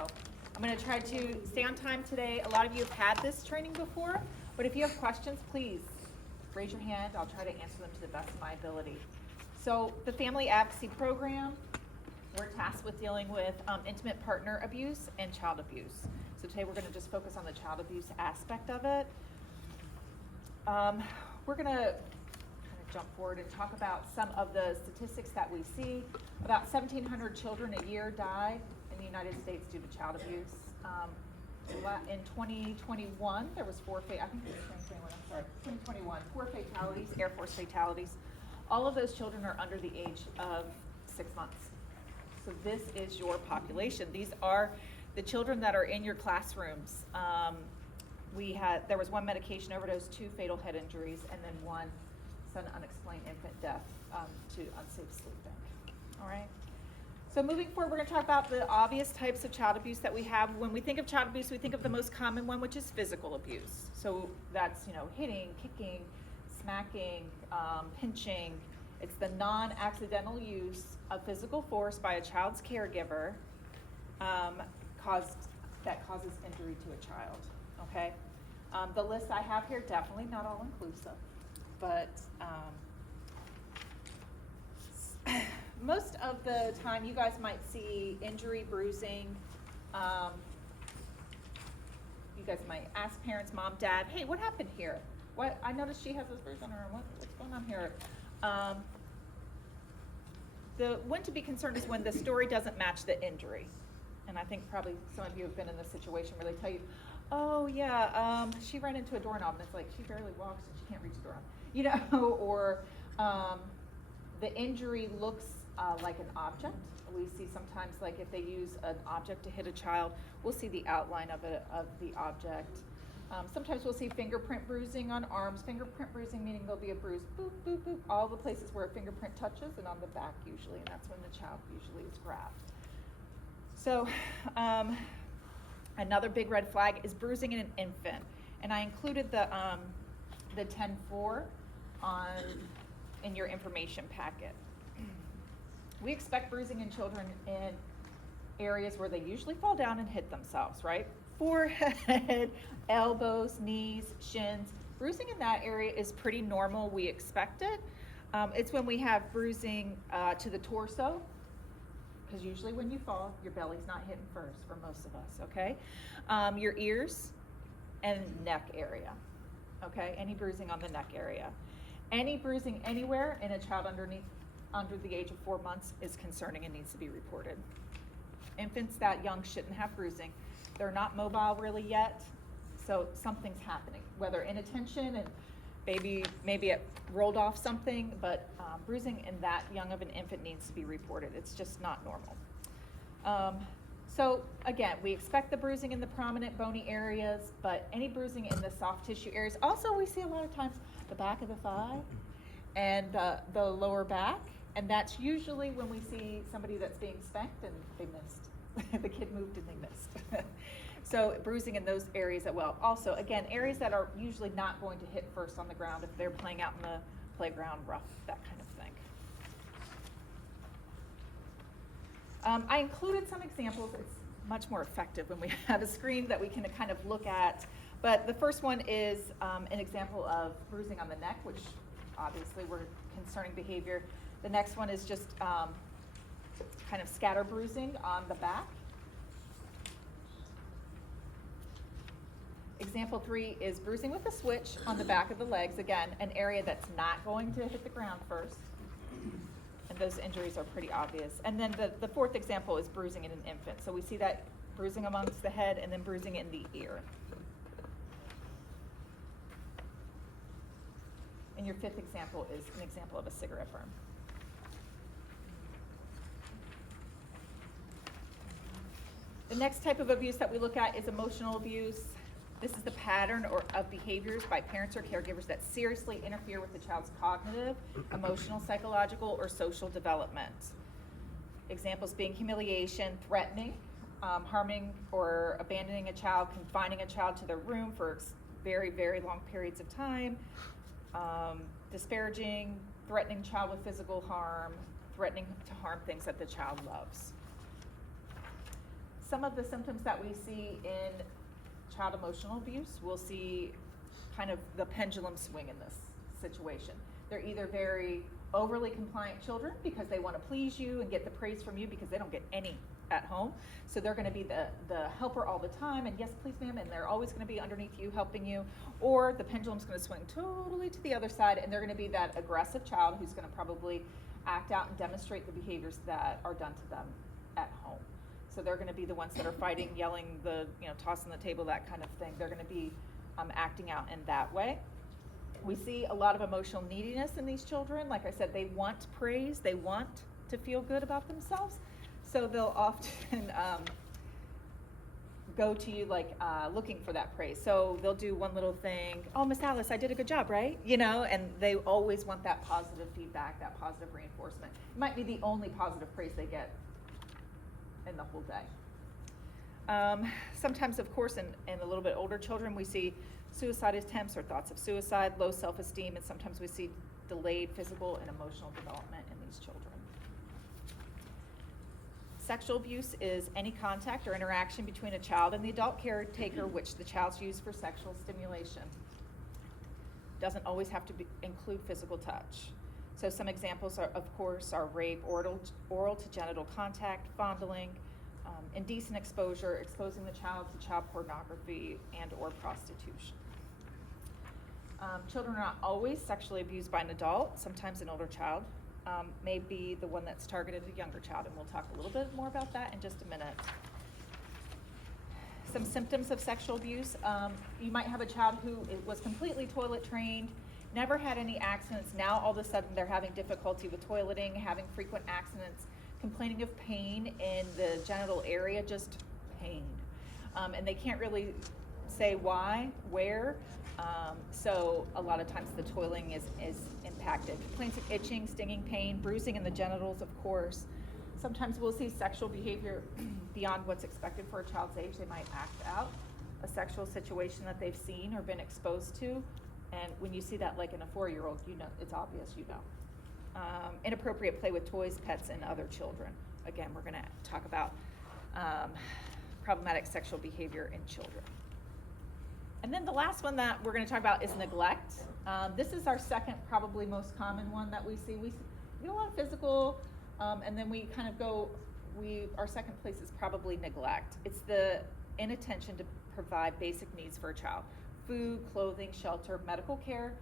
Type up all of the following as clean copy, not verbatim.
So I'm going to try to stay on time today. A lot of you have had this training before, but if you have questions, please raise your hand. I'll try to answer them to the best of my ability. So the Family Advocacy Program, we're tasked with dealing with intimate partner abuse and child abuse. So today we're going to just focus on the child abuse aspect of it. We're going to jump forward and talk about some of the statistics that we see. About 1,700 children a year die in the United States due to child abuse. In 2021, there was I think it was 2021, 4 fatalities, Air Force fatalities. All of those children are under the age of 6 months. So this is your population. These are the children that are in your classrooms. There was 1 medication overdose, 2 fatal head injuries, and then 1 sudden unexplained infant death to unsafe sleeping. All right. So moving forward, we're going to talk about the obvious types of child abuse that we have. When we think of child abuse, we think of the most common one, which is physical abuse. So that's, hitting, kicking, smacking, pinching. It's the non-accidental use of physical force by a child's caregiver that causes injury to a child. Okay. The list I have here, definitely not all inclusive, but most of the time you guys might see injury, bruising. You guys might ask parents, mom, dad, hey, what happened here? What? I noticed she has this bruise on her arm. What's going on here? The one to be concerned is when the story doesn't match the injury. And I think probably some of you have been in this situation where they tell you, oh yeah, she ran into a doorknob, and it's like she barely walks and she can't reach the doorknob, or the injury looks like an object. We see sometimes, like if they use an object to hit a child, we'll see the outline of the object. Sometimes we'll see fingerprint bruising on arms. Fingerprint bruising meaning there'll be a bruise, boop, boop, boop, all the places where a fingerprint touches, and on the back usually, and that's when the child usually is grabbed. So another big red flag is bruising in an infant, and I included the 10-4 in your information packet. We expect bruising in children in areas where they usually fall down and hit themselves, right? Forehead, elbows, knees, shins. Bruising in that area is pretty normal. We expect it. It's when we have bruising to the torso, because usually when you fall, your belly's not hitting first for most of us, okay? Your ears and neck area, okay? Any bruising on the neck area. Any bruising anywhere in a child under the age of 4 months is concerning and needs to be reported. Infants that young shouldn't have bruising. They're not mobile really yet, so something's happening, whether inattention and maybe it rolled off something, but bruising in that young of an infant needs to be reported. It's just not normal. So again, we expect the bruising in the prominent bony areas, but any bruising in the soft tissue areas. Also, we see a lot of times the back of the thigh and the lower back, and that's usually when we see somebody that's being spanked and they missed. The kid moved and they missed. So bruising in those areas as well. Also, again, areas that are usually not going to hit first on the ground if they're playing out in the playground, rough, that kind of thing. I included some examples. It's much more effective when we have a screen that we can kind of look at. But the first one is an example of bruising on the neck, which obviously were concerning behavior. The next one is just kind of scatter bruising on the back. Example 3 is bruising with a switch on the back of the legs. Again, an area that's not going to hit the ground first. And those injuries are pretty obvious. And then the fourth example is bruising in an infant. So we see that bruising amongst the head and then bruising in the ear. And your fifth example is an example of a cigarette burn. The next type of abuse that we look at is emotional abuse. This is the pattern of behaviors by parents or caregivers that seriously interfere with the child's cognitive, emotional, psychological, or social development. Examples being humiliation, threatening, harming or abandoning a child, confining a child to their room for very, very long periods of time, disparaging, threatening child with physical harm, threatening to harm things that the child loves. Some of the symptoms that we see in child emotional abuse, we'll see kind of the pendulum swing in this situation. They're either very overly compliant children because they want to please you and get the praise from you because they don't get any at home. So they're going to be the helper all the time, and yes, please ma'am, and they're always going to be underneath you helping you. Or the pendulum's going to swing totally to the other side, and they're going to be that aggressive child who's going to probably act out and demonstrate the behaviors that are done to them at home. So they're going to be the ones that are fighting, yelling, tossing the table, that kind of thing. They're going to be acting out in that way. We see a lot of emotional neediness in these children. Like I said, they want praise, they want to feel good about themselves. So they'll often go to you looking for that praise. So they'll do one little thing, oh, Miss Alice, I did a good job, right? And they always want that positive feedback, that positive reinforcement. It might be the only positive praise they get in the whole day. Sometimes, of course, in a little bit older children, we see suicide attempts or thoughts of suicide, low self-esteem, and sometimes we see delayed physical and emotional development in these children. Sexual abuse is any contact or interaction between a child and the adult caretaker which the child's used for sexual stimulation. Doesn't always have to include physical touch. So some examples are, of course, are rape, oral to genital contact, fondling, indecent exposure, exposing the child to child pornography and or prostitution. Children are not always sexually abused by an adult. Sometimes an older child may be the one that's targeted a younger child, and we'll talk a little bit more about that in just a minute. Some symptoms of sexual abuse. You might have a child who was completely toilet trained, never had any accidents. Now all of a sudden they're having difficulty with toileting, having frequent accidents, complaining of pain in the genital area, just pain. And they can't really say why, where. So a lot of times the toiling is impacted. Complaints of itching, stinging pain, bruising in the genitals, of course. Sometimes we'll see sexual behavior beyond what's expected for a child's age. They might act out a sexual situation that they've seen or been exposed to. And when you see that like in a 4-year-old, it's obvious, Inappropriate play with toys, pets, and other children. Again, we're going to talk about problematic sexual behavior in children. And then the last one that we're going to talk about is neglect. This is our second, probably most common one that we see. We get a lot of physical, and then we kind of our second place is probably neglect. It's the inattention to provide basic needs for a child. Food, clothing, shelter, medical care,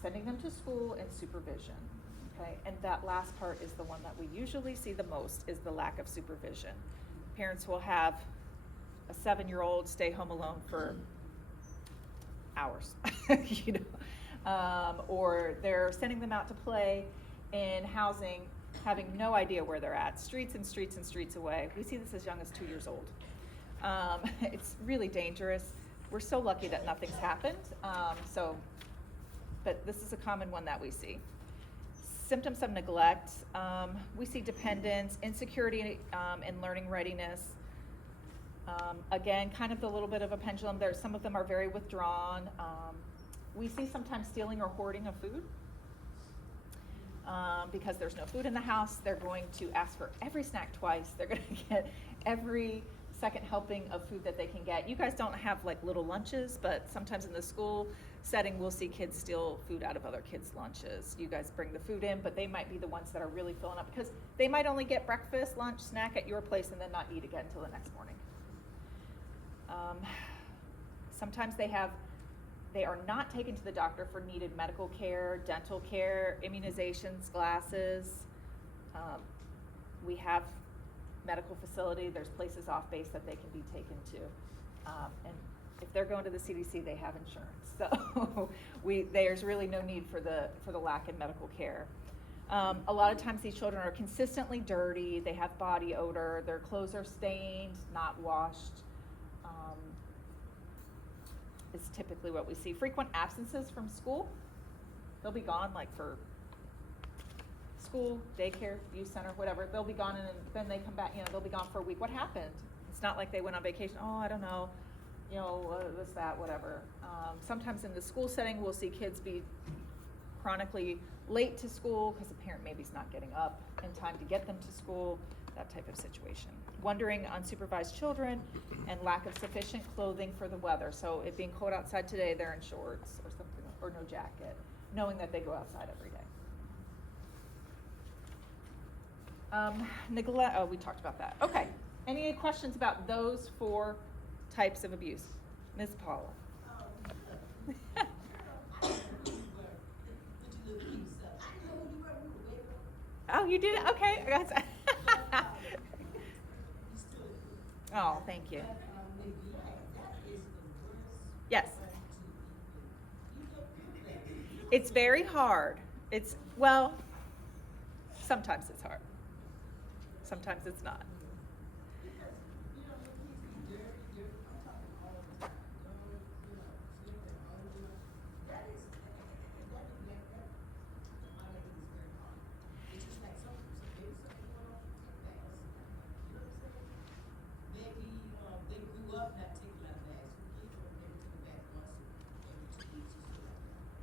sending them to school, and supervision. Okay, and that last part is the one that we usually see the most, is the lack of supervision. Parents will have a 7-year-old stay home alone for hours, or they're sending them out to play in housing, having no idea where they're at, streets and streets and streets away. We see this as young as 2 years old. It's really dangerous. We're so lucky that nothing's happened, but this is a common one that we see. Symptoms of neglect, we see dependence, insecurity in learning readiness. Again, kind of a little bit of a pendulum there. Some of them are very withdrawn. We see sometimes stealing or hoarding of food. Because there's no food in the house, they're going to ask for every snack twice. They're going to get every second helping of food that they can get. You guys don't have like little lunches, but sometimes in the school setting, we'll see kids steal food out of other kids' lunches. You guys bring the food in, but they might be the ones that are really filling up because they might only get breakfast, lunch, snack at your place and then not eat again until the next morning. Sometimes they are not taken to the doctor for needed medical care, dental care, immunizations, glasses. We have medical facility, there's places off base that they can be taken to. And if they're going to the CDC, they have insurance. So there's really no need for the lack in medical care. A lot of times these children are consistently dirty, they have body odor, their clothes are stained, not washed. Is typically what we see. Frequent absences from school. They'll be gone like for school, daycare, youth center, whatever. They'll be gone and then they come back, they'll be gone for a week. What happened? It's not like they went on vacation. Oh, I don't know. This, that, whatever. Sometimes in the school setting, we'll see kids be chronically late to school because the parent maybe is not getting up in time to get them to school. that type of situation. Wondering unsupervised children and lack of sufficient clothing for the weather. So it being cold outside today, they're in shorts or something, or no jacket, knowing that they go outside every day. Neglect, oh, we talked about that. Okay, any questions about those 4 types of abuse? Ms. Paula. Oh, you did? Okay. Oh, thank you. Yes. It's very hard. Well, sometimes it's hard. Sometimes it's not.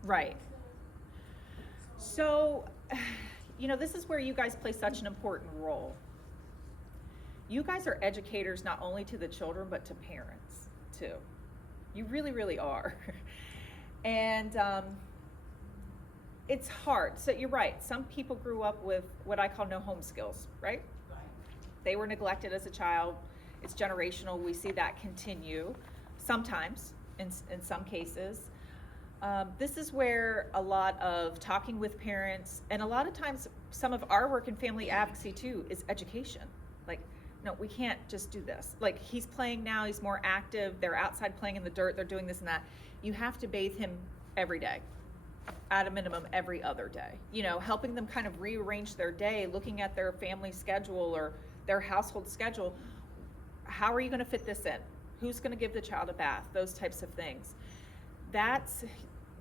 Right. So, this is where you guys play such an important role. You guys are educators not only to the children, but to parents, too. You really, really are. And it's hard. So you're right. Some people grew up with what I call no home skills, right? They were neglected as a child. It's generational. We see that continue sometimes, in some cases. This is where a lot of talking with parents, and a lot of times some of our work in family advocacy too is education. Like, no, we can't just do this. Like, he's playing now, he's more active, they're outside playing in the dirt, they're doing this and that. You have to bathe him every day, at a minimum every other day. Helping them kind of rearrange their day, looking at their family schedule or their household schedule. How are you gonna fit this in? Who's gonna give the child a bath? Those types of things.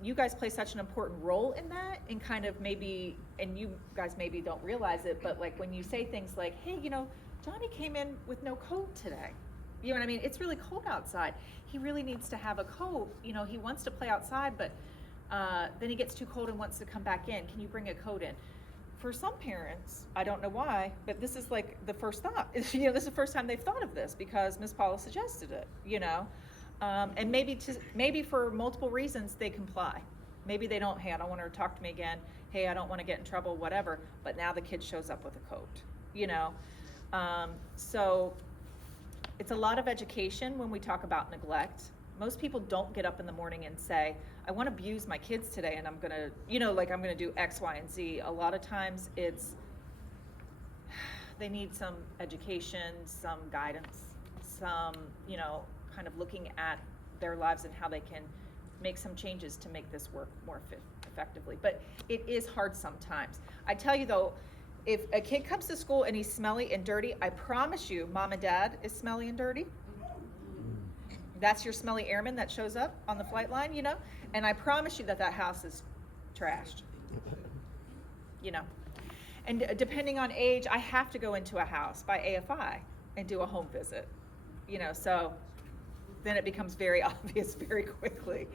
You guys play such an important role in that, and kind of maybe, and you guys maybe don't realize it, but like when you say things like, hey, Johnny came in with no coat today. You know what I mean? It's really cold outside. He really needs to have a coat. He wants to play outside, but then he gets too cold and wants to come back in. Can you bring a coat in? For some parents, I don't know why, but this is like the first thought. This is the first time they've thought of this because Ms. Paula suggested it, and maybe for multiple reasons they comply. Maybe they don't, hey, I don't want her to talk to me again. Hey, I don't want to get in trouble, whatever. But now the kid shows up with a coat, So it's a lot of education when we talk about neglect. Most people don't get up in the morning and say, I want to abuse my kids today and I'm going to, I'm going to do X, Y, and Z. A lot of times they need some education, some guidance, some, kind of looking at their lives and how they can make some changes to make this work more effectively. But it is hard sometimes. I tell you though, if a kid comes to school and he's smelly and dirty, I promise you, mom and dad is smelly and dirty. That's your smelly airman that shows up on the flight line, and I promise you that house is trashed. And depending on age, I have to go into a house by AFI and do a home visit, so then it becomes very obvious very quickly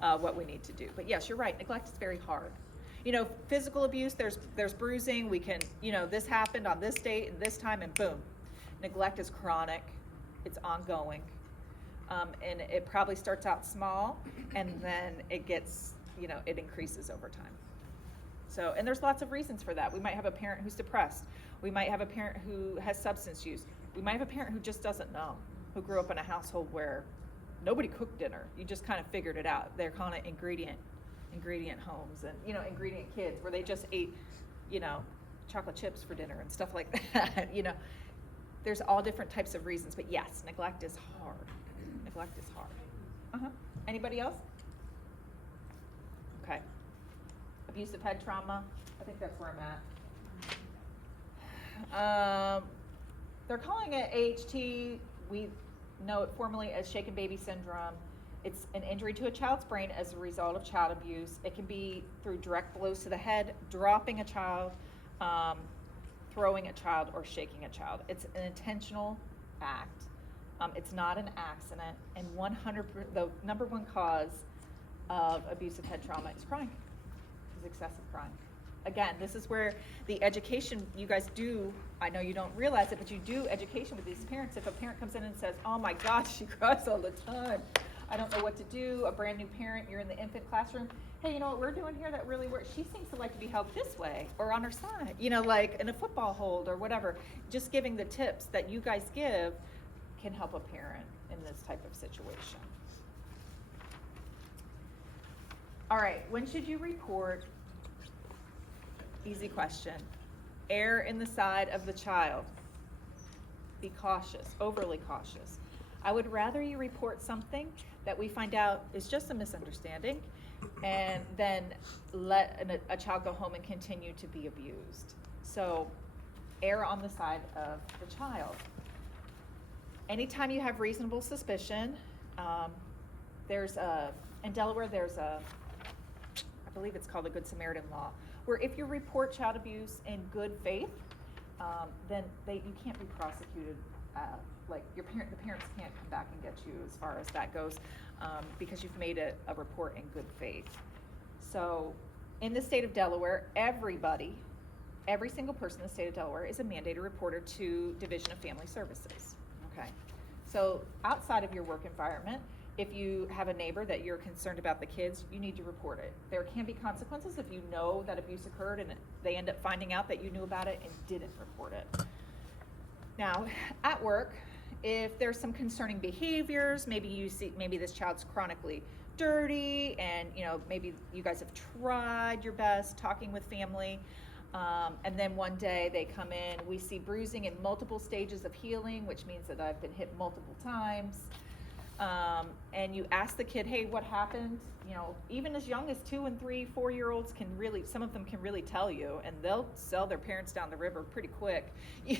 what we need to do. But yes, you're right, neglect is very hard. Physical abuse, there's bruising, we can, this happened on this date and this time and boom. Neglect is chronic, it's ongoing. And it probably starts out small and then it gets, it increases over time. So, and there's lots of reasons for that. We might have a parent who's depressed. We might have a parent who has substance use. We might have a parent who just doesn't know, who grew up in a household where nobody cooked dinner. You just kind of figured it out. They're calling it ingredient homes and, ingredient kids, where they just ate, chocolate chips for dinner and stuff like that. There's all different types of reasons, but yes, neglect is hard. Neglect is hard. Anybody else? Okay. Abusive head trauma. I think that's where I'm at. They're calling it AHT. We know it formally as shaken baby syndrome. It's an injury to a child's brain as a result of child abuse. It can be through direct blows to the head, dropping a child, throwing a child, or shaking a child. It's an intentional act. It's not an accident, and the number one cause of abusive head trauma is crying, is excessive crying. Again, this is where the education you guys do, I know you don't realize it, but you do education with these parents. If a parent comes in and says, oh my God, she cries all the time, I don't know what to do, a brand new parent, you're in the infant classroom, hey, you know what we're doing here that really works? She seems to like to be held this way or on her side, you know, like in a football hold or whatever. Just giving the tips that you guys give can help a parent in this type of situation. All right, when should you report? Easy question. Err in the side of the child. Be cautious, overly cautious. I would rather you report something that we find out is just a misunderstanding and then let a child go home and continue to be abused. So err on the side of the child. Anytime you have reasonable suspicion, in Delaware, I believe it's called the Good Samaritan Law, where if you report child abuse in good faith, then you can't be prosecuted. Like the parents can't come back and get you as far as that goes, because you've made a report in good faith. So, in the state of Delaware, every single person in the state of Delaware is a mandated reporter to Division of Family Services. Okay, so outside of your work environment, if you have a neighbor that you're concerned about the kids, you need to report it. There can be consequences if you know that abuse occurred and they end up finding out that you knew about it and didn't report it. Now, at work, if there's some concerning behaviors, maybe this child's chronically dirty and maybe you guys have tried your best talking with family, and then one day they come in, we see bruising in multiple stages of healing, which means that I've been hit multiple times. And you ask the kid, hey, what happened? Even as young as 2 and 3, 4-year-olds some of them can really tell you, and they'll sell their parents down the river pretty quick,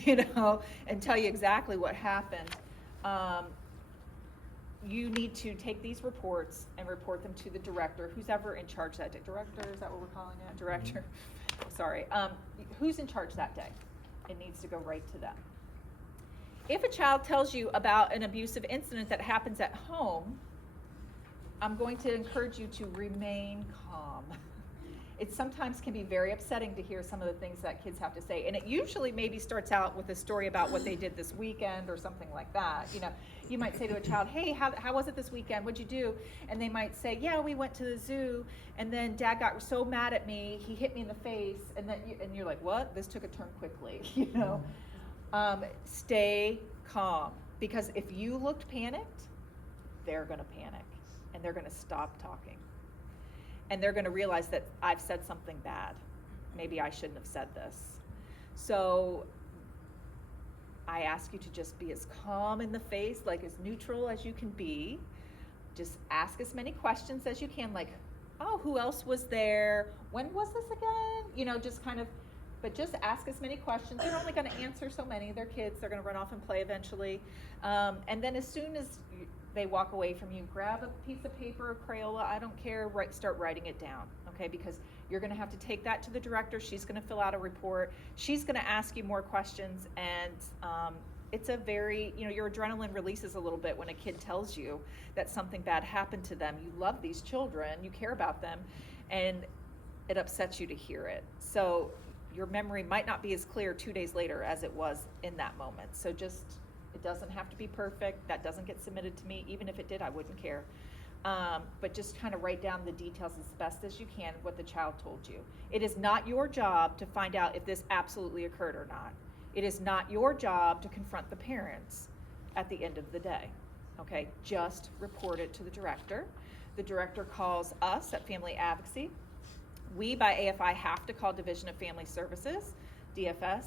and tell you exactly what happened. You need to take these reports and report them to the director, who's ever in charge that day. Director, is that what we're calling it? Director? Sorry. Who's in charge that day? It needs to go right to them. If a child tells you about an abusive incident that happens at home, I'm going to encourage you to remain calm. It sometimes can be very upsetting to hear some of the things that kids have to say, and it usually maybe starts out with a story about what they did this weekend or something like that. You might say to a child, hey, how was it this weekend? What'd you do? And they might say, yeah, we went to the zoo, and then Dad got so mad at me, he hit me in the face, and you're like, what? This took a turn quickly, Stay calm, because if you looked panicked, they're going to panic and they're going to stop talking and they're going to realize that I've said something bad. Maybe I shouldn't have said this. So I ask you to just be as calm in the face, like as neutral as you can be. Just ask as many questions as you can, like, oh, who else was there? When was this again? Just kind of. But just ask as many questions. They're only going to answer so many. They're kids. They're going to run off and play eventually. And then as soon as they walk away from you, grab a piece of paper, a Crayola, I don't care, start writing it down, okay? Because you're going to have to take that to the director. She's going to fill out a report. She's going to ask you more questions. And it's a very, your adrenaline releases a little bit when a kid tells you that something bad happened to them. You love these children. You care about them. And it upsets you to hear it. So your memory might not be as clear 2 days later as it was in that moment. So it doesn't have to be perfect. That doesn't get submitted to me. Even if it did, I wouldn't care. But just kind of write down the details as best as you can, what the child told you. It is not your job to find out if this absolutely occurred or not. It is not your job to confront the parents at the end of the day. Okay, just report it to the director. The director calls us at Family Advocacy. We, by AFI, have to call Division of Family Services, DFS.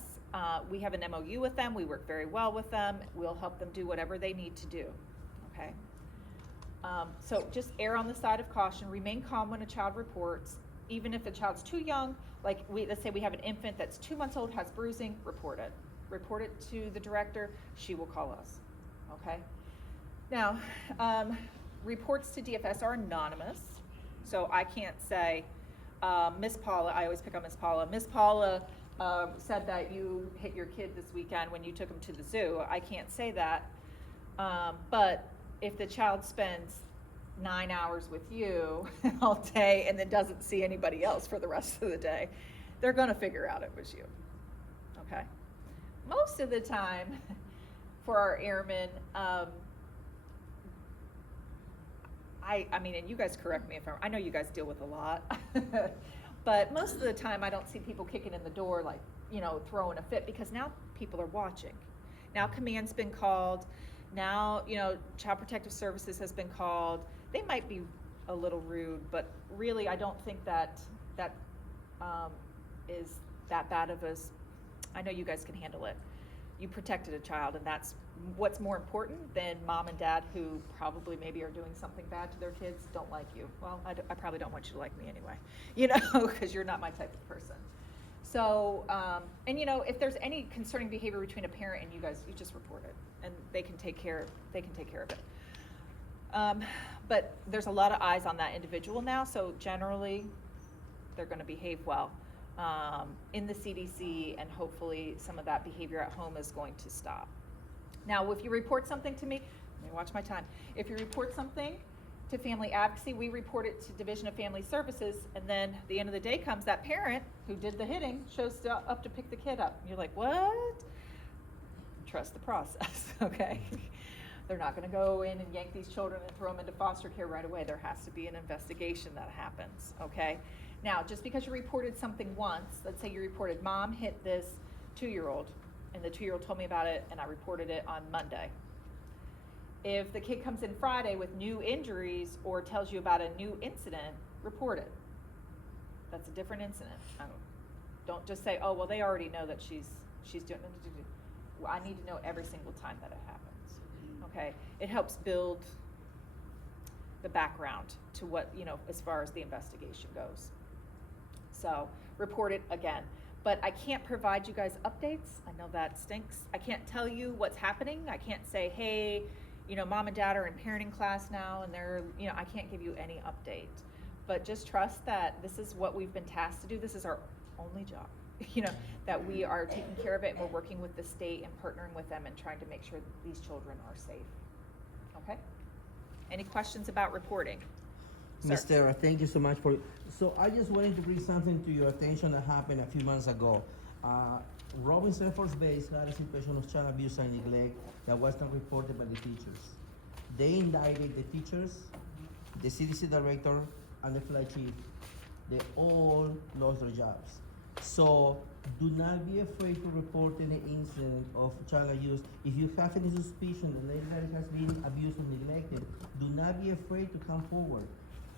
We have an MOU with them. We work very well with them. We'll help them do whatever they need to do, okay? So just err on the side of caution. Remain calm when a child reports. Even if the child's too young, let's say we have an infant that's 2 months old, has bruising, report it. Report it to the director. She will call us, okay? Now, reports to DFS are anonymous, so I can't say, Miss Paula, I always pick on Miss Paula. Miss Paula said that you hit your kid this weekend when you took him to the zoo. I can't say that. But if the child spends 9 hours with you all day and then doesn't see anybody else for the rest of the day, they're gonna figure out it was you, okay? Most of the time, for our airmen, I mean, and you guys correct me if I know you guys deal with a lot, but most of the time I don't see people kicking in the door like, you know, throwing a fit, because now people are watching. Now command's been called, now, you know, Child Protective Services has been called. They might be a little rude, but really I don't think that is that bad of a, I know you guys can handle it. You protected a child, and that's what's more important than mom and dad, who probably maybe are doing something bad to their kids, don't like you. Well, I probably don't want you to like me anyway, you know, because you're not my type of person. So, and you know, if there's any concerning behavior between a parent and you guys, you just report it, and they can take care of it. But there's a lot of eyes on that individual now, so generally they're going to behave well in the CDC, and hopefully some of that behavior at home is going to stop. Now, if you report something to me, let me watch my time. If you report something to Family Advocacy, we report it to Division of Family Services, and then the end of the day comes, that parent who did the hitting shows up to pick the kid up. And you're like, what? Trust the process, okay? They're not going to go in and yank these children and throw them into foster care right away. There has to be an investigation that happens, okay? Now, just because you reported something once, let's say you reported, mom hit this 2-year-old, and the 2-year-old told me about it, and I reported it on Monday. If the kid comes in Friday with new injuries or tells you about a new incident, report it. That's a different incident. Don't just say, oh, well, they already know that she's doing it. Well, I need to know every single time that it happens, okay? It helps build the background to what, you know, as far as the investigation goes. So report it again. But I can't provide you guys updates. I know that stinks. I can't tell you what's happening. I can't say, hey, you know, mom and dad are in parenting class now, and they're, you know, I can't give you any update. But just trust that this is what we've been tasked to do. This is our only job, you know, that we are taking care of it, and we're working with the state and partnering with them and trying to make sure that these children are safe. Okay? Any questions about reporting? Mr. Thank you so much for. So I just wanted to bring something to your attention that happened a few months ago. Robinson Air Force Base had a situation of child abuse and neglect that was not reported by the teachers. They indicted the teachers, the CDC director, and the flight chief. They all lost their jobs. So do not be afraid to report any incident of child abuse. If you have any suspicion that lady has been abused or neglected, do not be afraid to come forward.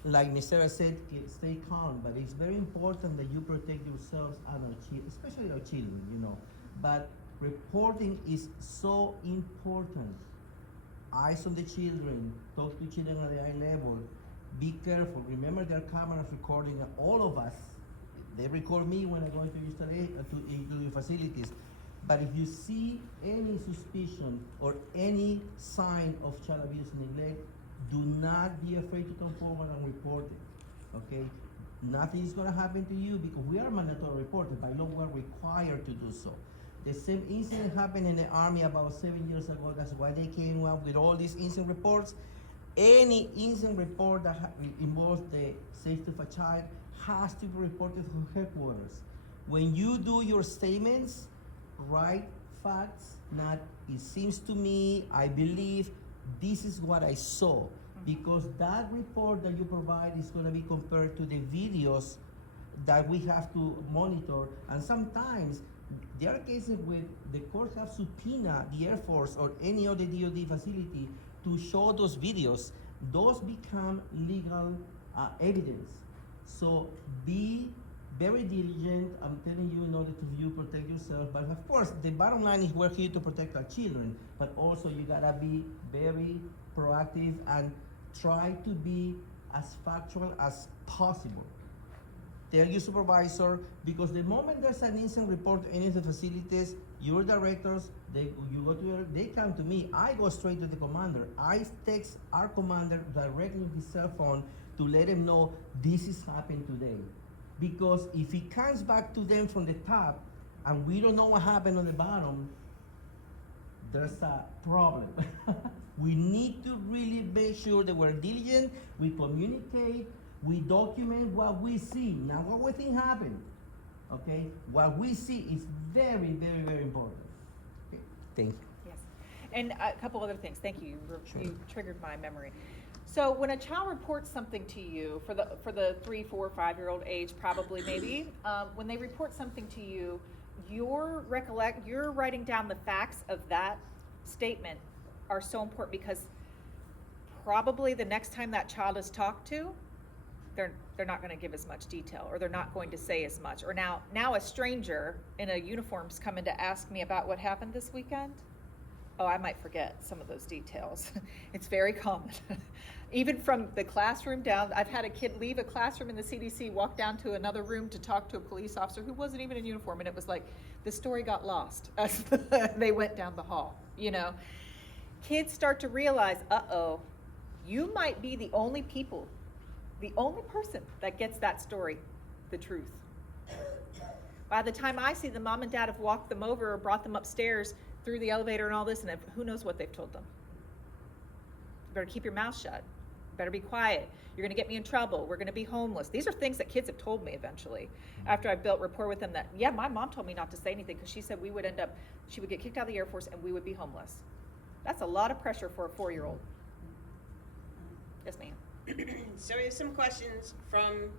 Like Mr. said, stay calm, but it's very important that you protect yourselves and our children, especially our children, you know. But reporting is so important. Eyes on the children, talk to children at the eye level, be careful. Remember, there are cameras recording all of us. They record me when I go into your facilities. But if you see any suspicion or any sign of child abuse and neglect, do not be afraid to come forward and report it, okay? Nothing is gonna happen to you because we are mandatory reporters. By law, we're required to do so. The same incident happened in the Army about 7 years ago. That's why they came up with all these incident reports. Any incident report that involves the safety of a child has to be reported to headquarters. When you do your statements, write facts, not it seems to me, I believe, this is what I saw, because that report that you provide is going to be compared to the videos that we have to monitor. And sometimes there are cases where the courts have subpoenaed the Air Force or any other DoD facility to show those videos. Those become legal evidence. So be very diligent, I'm telling you, in order to protect yourself. But of course, the bottom line is we're here to protect our children, but also you gotta be very proactive and try to be as factual as possible. Tell your supervisor, because the moment there's an incident report in any of the facilities, your directors, they come to me. I go straight to the commander. I text our commander directly on his cell phone to let him know this is happening today. Because if it comes back to them from the top and we don't know what happened on the bottom, there's a problem. We need to really make sure that we're diligent, we communicate, we document what we see, not what we think happened. Okay, what we see is very, very, very important. Okay. Thank you. Yes. And a couple other things. Thank you. Sure. You triggered my memory. So when a child reports something to you, for the 3, 4, 5-year-old age, probably maybe, when they report something to you, you're writing down the facts of that statement are so important, because probably the next time that child is talked to, they're not going to give as much detail, or they're not going to say as much. Or now a stranger in a uniform's coming to ask me about what happened this weekend. Oh, I might forget some of those details. It's very common. Even from the classroom down, I've had a kid leave a classroom in the CDC, walk down to another room to talk to a police officer who wasn't even in uniform, and it was like the story got lost as they went down the hall. You know, kids start to realize, uh-oh, you might be the only person that gets that story, the truth. By the time I see them, mom and dad have walked them over or brought them upstairs through the elevator and all this, and who knows what they've told them. You better keep your mouth shut. You better be quiet. You're going to get me in trouble. We're going to be homeless. These are things that kids have told me eventually, after I've built rapport with them, that, yeah, my mom told me not to say anything because she said she would get kicked out of the Air Force and we would be homeless. That's a lot of pressure for a 4-year-old. Yes, ma'am. So we have some questions from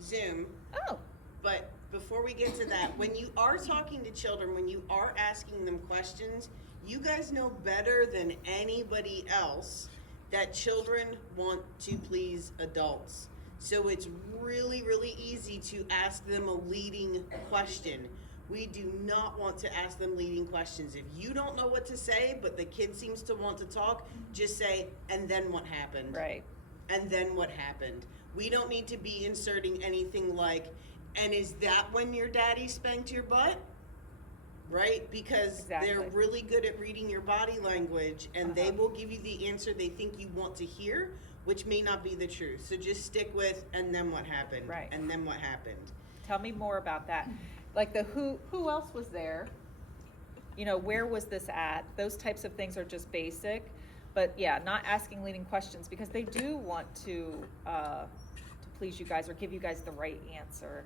Zoom, Oh, but before we get to that, when you are talking to children, when you are asking them questions, you guys know better than anybody else that children want to please adults. So it's really, really easy to ask them a leading question. We do not want to ask them leading questions. If you don't know what to say, but the kid seems to want to talk, just say, and then what happened? right. And then what happened? We don't need to be inserting anything like, and is that when your daddy spanked your butt? Right? Because Exactly. they're really good at reading your body language, and they will give you the answer they think you want to hear, which may not be the truth. So just stick with, and then what happened? Right. And then what happened? Tell me more about that. Like the who else was there? You know, where was this at? Those types of things are just basic. But yeah, not asking leading questions, because they do want to please you guys or give you guys the right answer.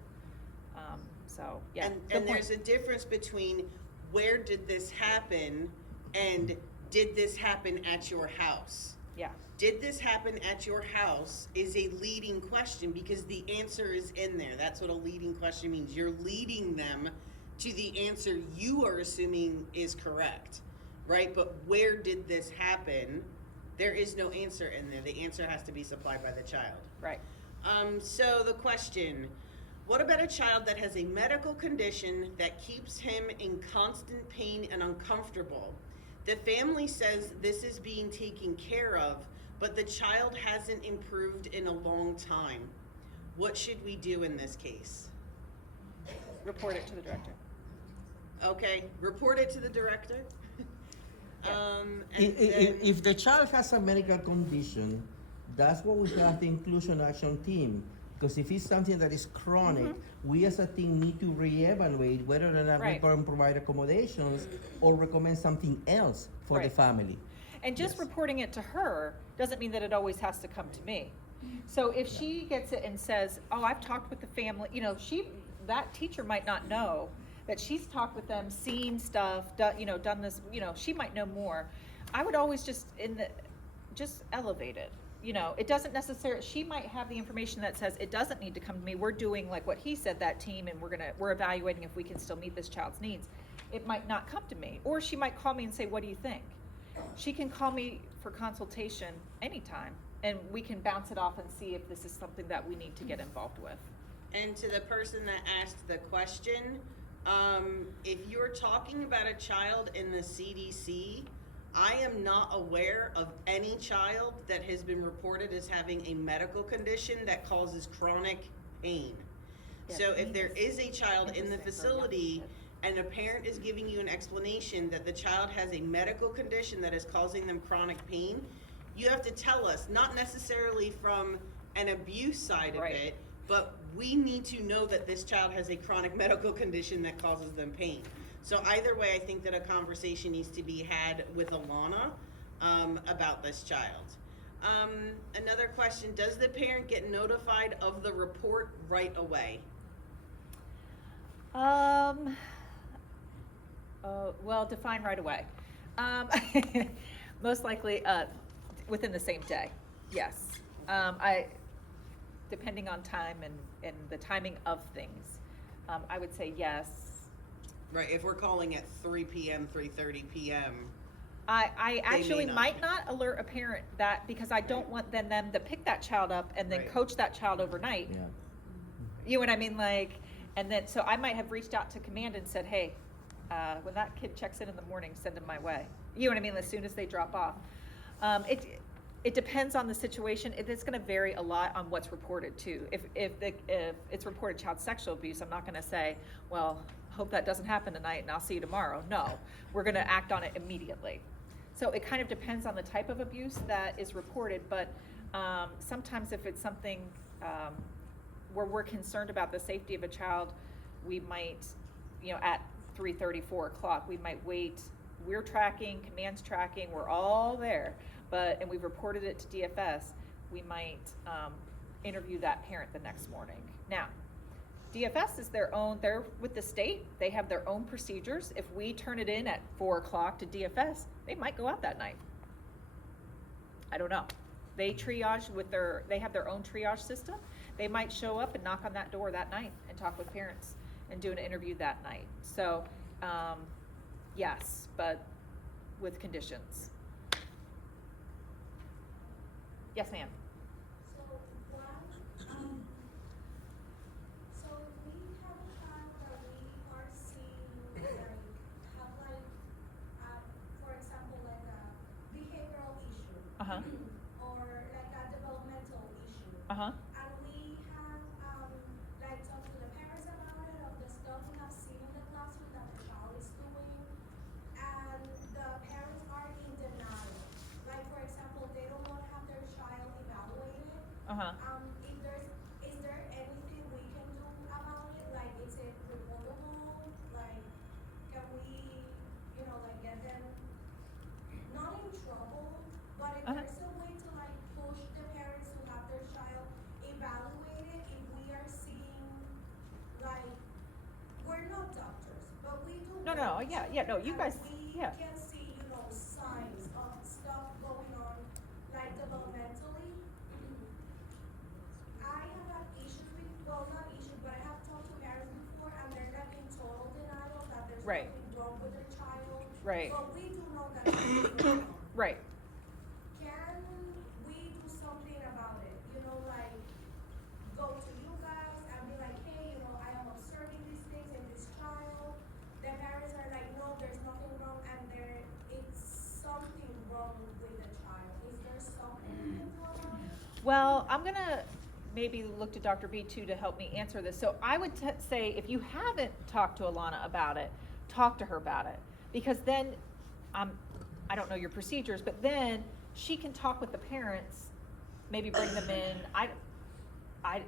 So yeah. And good point. there's a difference between where did this happen and did this happen at your house? Yeah. Did this happen at your house is a leading question, because the answer is in there. That's what a leading question means. You're leading them to the answer you are assuming is correct, right? But where did this happen? There is no answer in there. The answer has to be supplied by the child. Right. So the question, what about a child that has a medical condition that keeps him in constant pain and uncomfortable? The family says this is being taken care of, but the child hasn't improved in a long time. What should we do in this case? Report it to the director. Okay, report it to the director. And If the child has a medical condition, that's what we have the inclusion action team. Because if it's something that is chronic, we as a team need to reevaluate whether or not Right. we can provide accommodations or recommend something else for the Right. family. And just Yes. reporting it to her doesn't mean that it always has to come to me. So if she gets it and says, oh, I've talked with the family, you know, that teacher might not know that she's talked with them, seen stuff, done this, she might know more. I would always just elevate it. It doesn't necessarily, she might have the information that says it doesn't need to come to me. We're doing like what he said, that team, and we're evaluating if we can still meet this child's needs. It might not come to me. Or she might call me and say, what do you think? She can call me for consultation anytime, and we can bounce it off and see if this is something that we need to get involved with. And to the person that asked the question, if you're talking about a child in the CDC, I am not aware of any child that has been reported as having a medical condition that causes chronic pain. Yeah, So if pain there is is a child in the interesting for a young facility kid. and a parent is giving you an explanation that the child has a medical condition that is causing them chronic pain, you have to tell us, not necessarily from an abuse side of Right. it, but we need to know that this child has a chronic medical condition that causes them pain. So either way, I think that a conversation needs to be had with Alana about this child. Another question, does the parent get notified of the report right away? Um, well, define right away. Um, most likely, within the same day, yes. Depending on time and the timing of things, I would say yes. Right, if we're calling at 3 p.m., 3:30 p.m., I actually not. might not alert a parent that, because I don't want them to pick that child up and then Right. coach that child overnight. Yeah. You know what I mean? Like, and then, so I might have reached out to command and said, hey, when that kid checks in the morning, send him my way. You know what I mean? As soon as they drop off. It depends on the situation. It's gonna vary a lot on what's reported too. If it's reported child sexual abuse, I'm not gonna say, well, hope that doesn't happen tonight and I'll see you tomorrow. No, we're gonna act on it immediately. So it kind of depends on the type of abuse that is reported, but sometimes if it's something where we're concerned about the safety of a child, we might, at 3:30, 4 o'clock, we might wait. We're tracking, command's tracking, we're all there, and we've reported it to DFS, we might interview that parent the next morning. Now, DFS is they're with the state, they have their own procedures. If we turn it in at 4 o'clock to DFS, they might go out that night. I don't know. They triage they have their own triage system. They might show up and knock on that door that night and talk with parents and do an interview that night. So, yes, but with conditions. Yes, ma'am. So so we have a child that we are seeing for example, like a behavioral issue. Uh-huh. Or like a developmental issue. Uh-huh. And we have talked to the parents about it, of the stuff we have seen in the classroom that the child is doing, and the parents are in denial. Like, for example, they don't want to have their child evaluated. Uh-huh. Is there anything we can do about it? Like, is it reportable? Like, can we, get them not in trouble, but if Uh-huh. there's a way to push the parents to have their child evaluated, if we are seeing, we're not doctors, but we do. No, yeah, no, you and guys, we yeah. can see, signs of stuff going on, developmentally. I have had issues not issues, but I have talked to parents before, and they're in total denial that there's Right. nothing wrong with their child. Right. But we do know that it's wrong. Right. Can we do something about it? Go to you guys and be like, hey, I am observing these things in this child. The parents are like, no, there's nothing wrong, and it's something wrong with the child. Is there something we can do about it? Well, I'm gonna maybe look to Dr. B too to help me answer this. So I would say, if you haven't talked to Alana about it, talk to her about it. Because then, I don't know your procedures, but then she can talk with the parents, maybe bring them in. I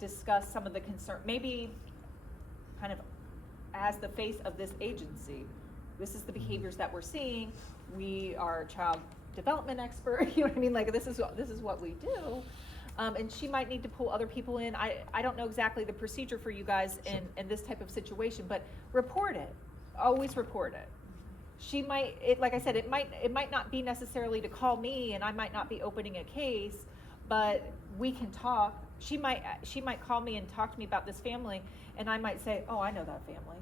discuss some of the concern, maybe kind of as the face of this agency. This is the behaviors that we're seeing. We are child development expert. You know what I mean? Like, this is what we do. And she might need to pull other people in. I don't know exactly the procedure for you guys in this type of situation, but report it. Always report it. She might, like I said, it might not be necessarily to call me, and I might not be opening a case, but we can talk. She might call me and talk to me about this family, and I might say, oh, I know that family.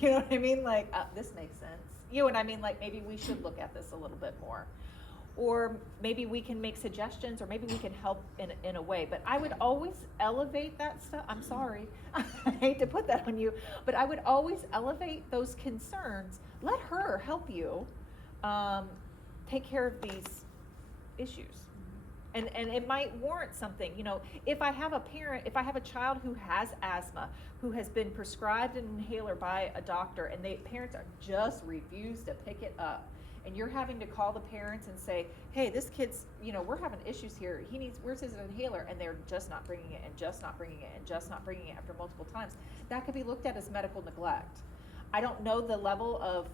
You know what I mean? Like, this makes sense. You know what I mean? Like, maybe we should look at this a little bit more. Or maybe we can make suggestions, or maybe we can help in a way. But I would always elevate that stuff. I'm sorry, I hate to put that on you, but I would always elevate those concerns. Let her help you take care of these issues. And it might warrant something. If I have a child who has asthma, who has been prescribed an inhaler by a doctor, and parents are just refuse to pick it up, and you're having to call the parents and say, hey, this kid's, we're having issues here. Where's his inhaler? And they're just not bringing it, and just not bringing it, and just not bringing it after multiple times. That could be looked at as medical neglect. I don't know the level of,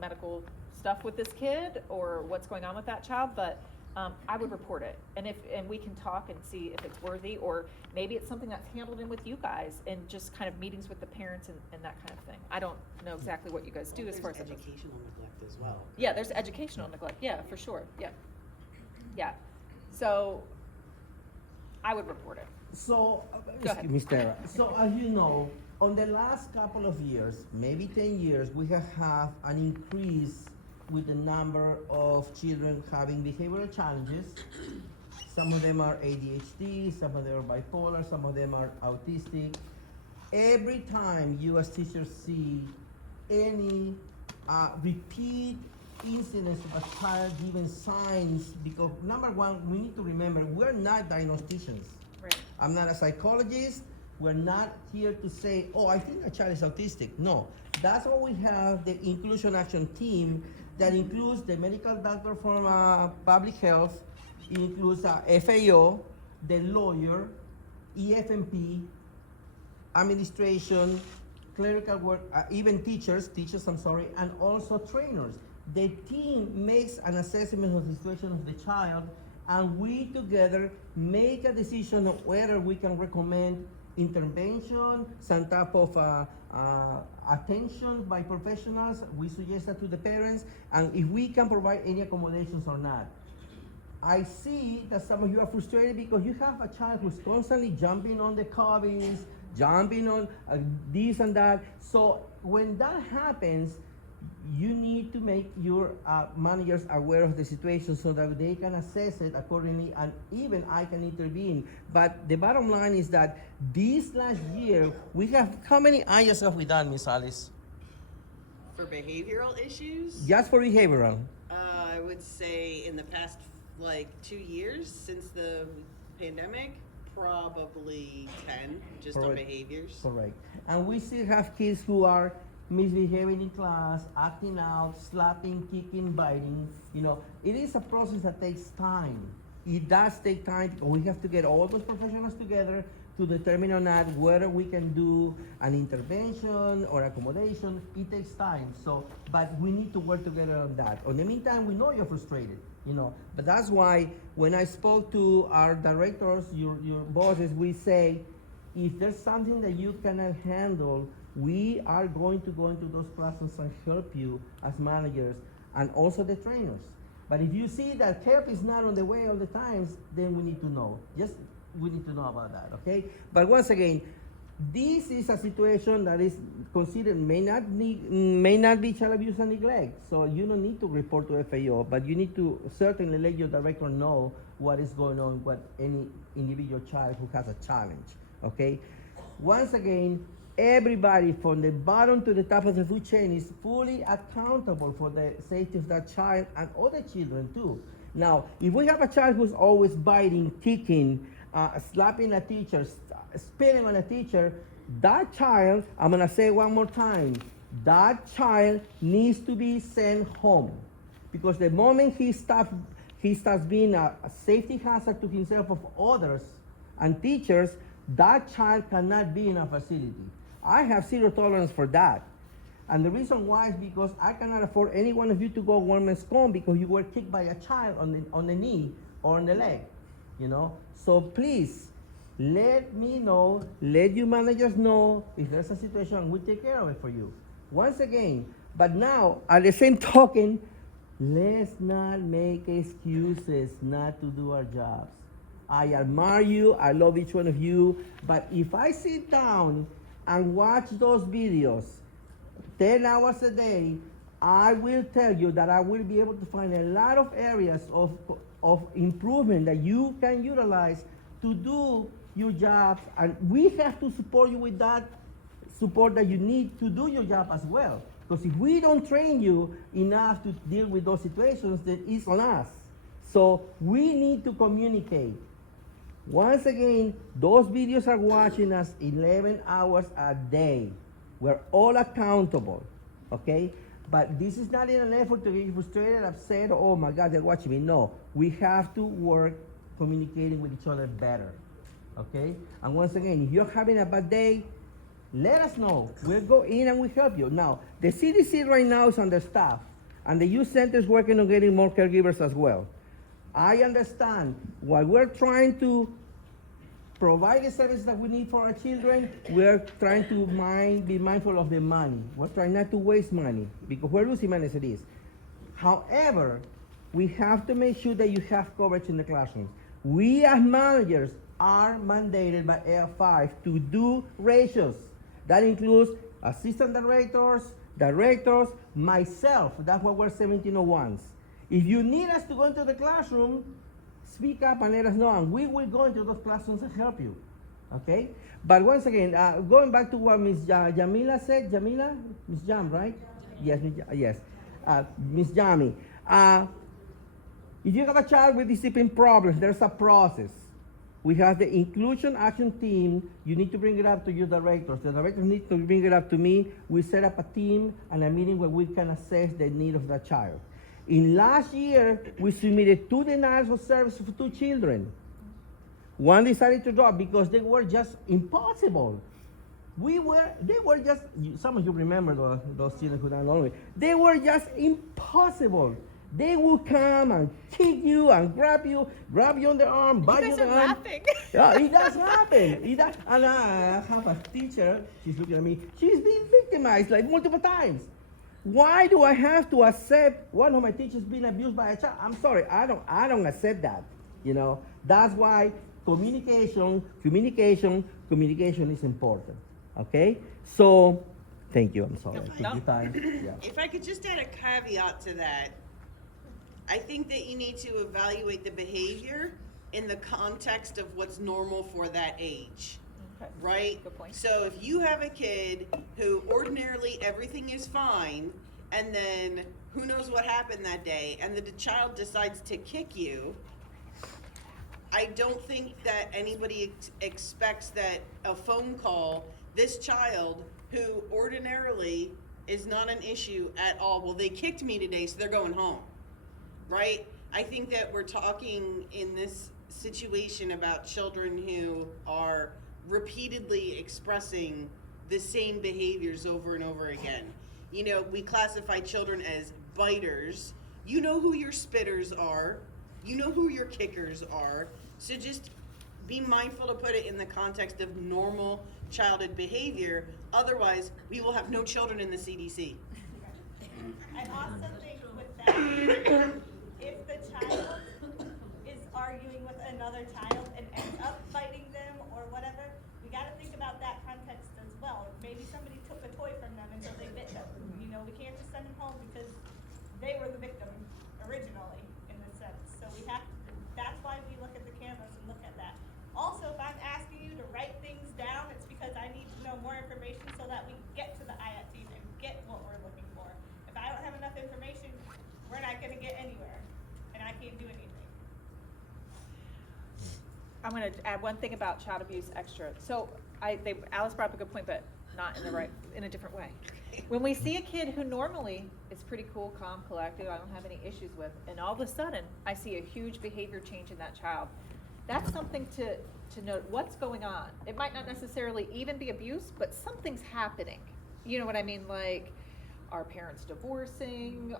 medical stuff with this kid or what's going on with that child, but I would report it. And we can talk and see if it's worthy, or maybe it's something that's handled in with you guys and just kind of meetings with the parents and that kind of thing. I don't know exactly what you guys do as far as that There's goes. educational neglect as well. Yeah, there's educational neglect, yeah, for sure, yeah. Yeah, so I would report it. So, Go ahead. Ms. Tara, so as you know, on the last couple of years, maybe 10 years, we have had an increase with the number of children having behavioral challenges. Some of them are ADHD, some of them are bipolar, some of them are autistic. Every time you as teachers see any repeat incidents of a child giving signs, because number one, we need to remember, we're not diagnosticians. Right. I'm not a psychologist. We're not here to say, oh, I think a child is autistic. No, that's why we have the inclusion action team that includes the medical doctor from public health, includes FAO, the lawyer, EFMP, administration, clerical work, even teachers, and also trainers. The team makes an assessment of the situation of the child, and we together make a decision of whether we can recommend intervention, some type of attention by professionals. We suggest that to the parents, and if we can provide any accommodations or not. I see that some of you are frustrated because you have a child who's constantly jumping on the cubbies, jumping on this and that. So when that happens, you need to make your managers aware of the situation so that they can assess it accordingly, and even I can intervene. But the bottom line is that this last year, we have, how many IAs have we done, Miss Alice? For behavioral issues, Just for behavioral. I would say in the past, like 2 years since the pandemic, probably 10, just on Correct. behaviors. Correct. And we still have kids who are misbehaving in class, acting out, slapping, kicking, biting. You know, it is a process that takes time. It does take time. We have to get all those professionals together to determine on that whether we can do an intervention or accommodation. It takes time. So, but we need to work together on that. In the meantime, we know you're frustrated, you know, but that's why when I spoke to our directors, your bosses, we say, if there's something that you cannot handle, we are going to go into those classes and help you as managers and also the trainers. But if you see that help is not on the way all the times, then we need to know. We need to know about that, okay? But once again, this is a situation that is considered may not be child abuse and neglect. So you don't need to report to FAO, but you need to certainly let your director know what is going on with any individual child who has a challenge, okay? Once again, everybody from the bottom to the top of the food chain is fully accountable for the safety of that child and other children too. Now, if we have a child who's always biting, kicking, slapping a teacher, spitting on a teacher, that child, I'm gonna say one more time, that child needs to be sent home. Because the moment he starts being a safety hazard to himself of others and teachers, that child cannot be in a facility. I have zero tolerance for that. And the reason why is because I cannot afford any one of you to go women's home because you were kicked by a child on the knee or on the leg, you know? So please, let me know, let you managers know if there's a situation and we'll take care of it for you. Once again, but now, at the same token, let's not make excuses not to do our jobs. I admire you, I love each one of you, but if I sit down and watch those videos 10 hours a day, I will tell you that I will be able to find a lot of areas of improvement that you can utilize to do your jobs, and we have to support you with that support that you need to do your job as well. Because if we don't train you enough to deal with those situations, then it's on us. So we need to communicate. Once again, those videos are watching us 11 hours a day. We're all accountable, okay? But this is not in an effort to get frustrated, upset, oh my God, they're watching me. No, we have to work communicating with each other better, okay? And once again, if you're having a bad day, let us know. We'll go in and we'll help you. Now, the CDC right now is understaffed, and the youth center is working on getting more caregivers as well. I understand while we're trying to provide the services that we need for our children, we're trying to be mindful of the money. We're trying not to waste money because we're losing money as it is. However, we have to make sure that you have coverage in the classrooms. We as managers are mandated by AF5 to do ratios. That includes assistant directors, myself. That's why we're 1701s. If you need us to go into the classroom, speak up and let us know, and we will go into those classrooms and help you. Okay? But once again, going back to what Ms. Jamila said, Ms. Jam, right? Yes, yes. Ms. Jami, if you have a child with discipline problems, there's a process. We have the inclusion action team. You need to bring it up to your directors. The directors need to bring it up to me. We set up a team and a meeting where we can assess the need of the child. In last year, we submitted 2 denials of service for 2 children. One decided to drop because they were just impossible. They were just, some of you remember those children who died lonely. They were just impossible. They will come and kick you and grab you on the arm, bite you on the arm. Laughing. Yeah, it does happen. It does. And I have a teacher, she's looking at me, she's been victimized like multiple times. Why do I have to accept one of my teachers being abused by a child? I'm sorry, I don't accept that. You know, that's why communication is important. Okay? So, thank you, I'm sorry. I took your time. Yeah. If I could just add a caveat to that, I think that you need to evaluate the behavior in the context of what's normal for that age. Okay. Right? Good point. So if you have a kid who ordinarily everything is fine, and then who knows what happened that day, and the child decides to kick you, I don't think that anybody expects that a phone call, this child who ordinarily is not an issue at all, well, they kicked me today, so they're going home. Right? I think that we're talking in this situation about children who are repeatedly expressing the same behaviors over and over again. You know, we classify children as biters. You know who your spitters are. You know who your kickers are. So just be mindful to put it in the context of normal childhood behavior. Otherwise, we will have no children in the CDC. I also think with that, if the child is arguing with another child and ends up fighting them or whatever, we gotta think about that context as well. Maybe somebody took a toy from them until they bit them. You know, we can't just send them home because they were the victim originally, in a sense. So we have to, that's why we look at the cameras and look at that. Also, if I'm asking you to write things down, it's because I need to know more information so that we get to the IAT team and get what we're looking for. If I don't have enough information, we're not gonna get anywhere, and I can't do anything. I'm gonna add one thing about child abuse extra. So Alice brought up a good point, but not in a different way. When we see a kid who normally is pretty cool, calm, collected, I don't have any issues with, and all of a sudden I see a huge behavior change in that child, that's something to note what's going on. It might not necessarily even be abuse, but something's happening. You know what I mean? Like, are parents divorcing?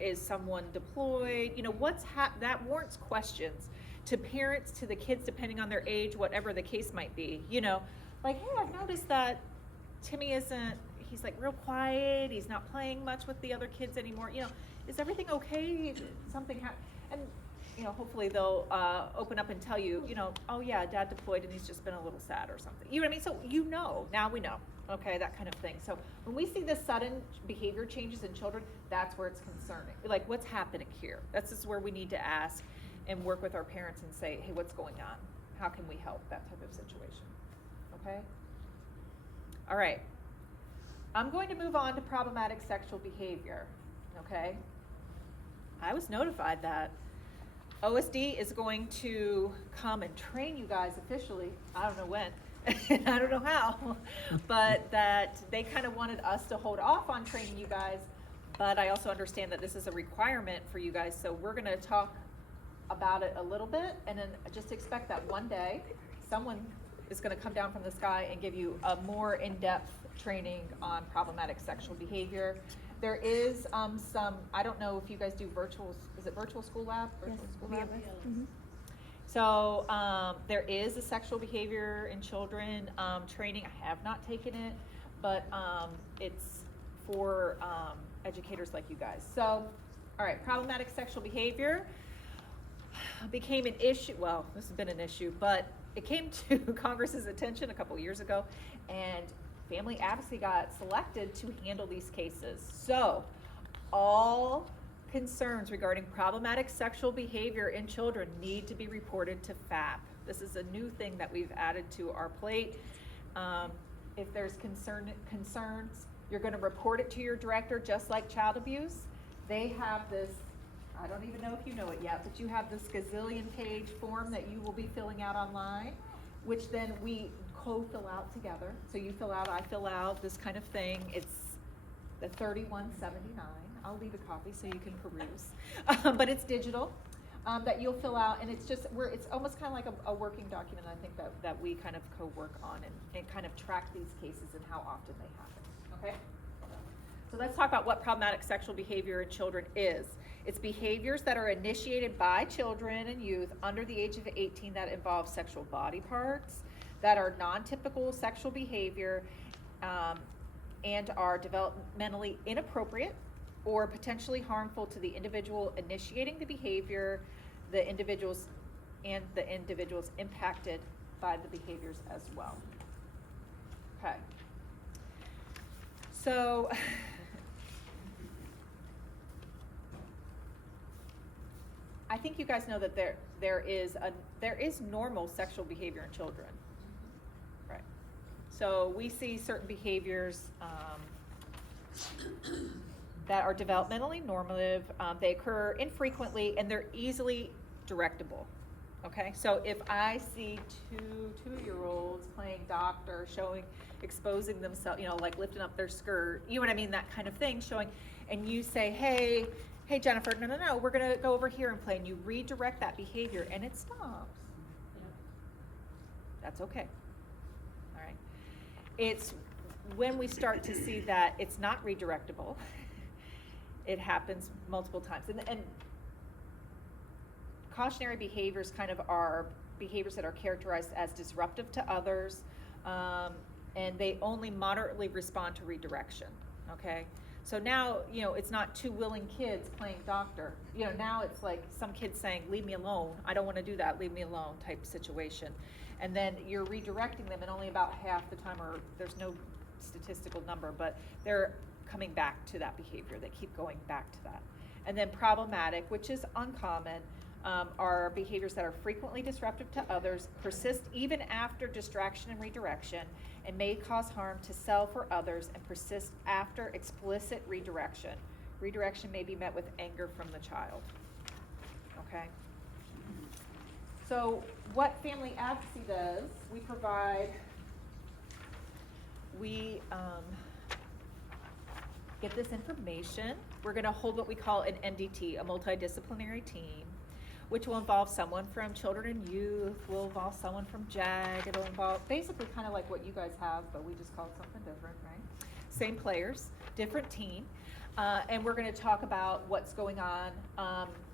Is someone deployed? You know, that warrants questions to parents, to the kids, depending on their age, whatever the case might be. You know, like, hey, I've noticed that Timmy he's like real quiet. He's not playing much with the other kids anymore. You know, is everything okay? Something happened. And, you know, hopefully they'll open up and tell you, you know, oh yeah, dad deployed and he's just been a little sad or something. You know what I mean? So you know, now we know. Okay, that kind of thing. So when we see this sudden behavior changes in children, that's where it's concerning. Like, what's happening here? This is where we need to ask and work with our parents and say, hey, what's going on? How can we help that type of situation? Okay? All right. I'm going to move on to problematic sexual behavior. Okay? I was notified that OSD is going to come and train you guys officially. I don't know when. I don't know how, but that they kind of wanted us to hold off on training you guys, but I also understand that this is a requirement for you guys, so we're going to talk about it a little bit, and then just expect that one day someone is going to come down from the sky and give you a more in-depth training on problematic sexual behavior. There is, some, I don't know if you guys do virtual, is it virtual school lab? Virtual school lab? So, there is a sexual behavior in children, training. I have not taken it, but, it's for, educators like you guys. So, all right, problematic sexual behavior became an issue, well, this has been an issue, but it came to Congress's attention a couple years ago, and Family Advocacy got selected to handle these cases. So, all concerns regarding problematic sexual behavior in children need to be reported to FAP. This is a new thing that we've added to our plate. If there's concerns, you're gonna report it to your director, just like child abuse. They have this, I don't even know if you know it yet, but you have this gazillion page form that you will be filling out online, which then we co-fill out together. So you fill out, I fill out, this kind of thing. It's the $31.79. I'll leave a copy so you can peruse. But it's digital, that you'll fill out, and it's just, it's almost kind of like a working document, I think, that we kind of co-work on and kind of track these cases and how often they happen, okay? So let's talk about what problematic sexual behavior in children is. It's behaviors that are initiated by children and youth under the age of 18 that involve sexual body parts, that are non-typical sexual behavior, and are developmentally inappropriate or potentially harmful to the individual initiating the behavior, the individuals impacted by the behaviors as well. Okay. So, I think you guys know that there is normal sexual behavior in children, right? So we see certain behaviors that are developmentally normative. They occur infrequently and they're easily directable. Okay, so if I see two-year-olds playing doctor, exposing themselves, like lifting up their skirt, you know what I mean, that kind of thing, showing, and you say, hey Jennifer, no, we're gonna go over here and play, and you redirect that behavior, and it stops. That's okay. All right. It's when we start to see that it's not redirectable, it happens multiple times, and cautionary behaviors kind of are behaviors that are characterized as disruptive to others, and they only moderately respond to redirection, okay? So now, it's not two willing kids playing doctor. Now it's like some kids saying, leave me alone, I don't wanna do that, leave me alone type situation. And then you're redirecting them, and only about half the time, or there's no statistical number, but they're coming back to that behavior, they keep going back to that. And then problematic, which is uncommon, are behaviors that are frequently disruptive to others, persist even after distraction and redirection, and may cause harm to self or others, and persist after explicit redirection. Redirection may be met with anger from the child. Okay? So what Family Advocacy does, we get this information. We're gonna hold what we call an MDT, a multidisciplinary team, which will involve someone from children and youth, will involve someone from JAG, it'll involve basically kind of like what you guys have, but we just call it something different, right? Same players, different team, and we're gonna talk about what's going on.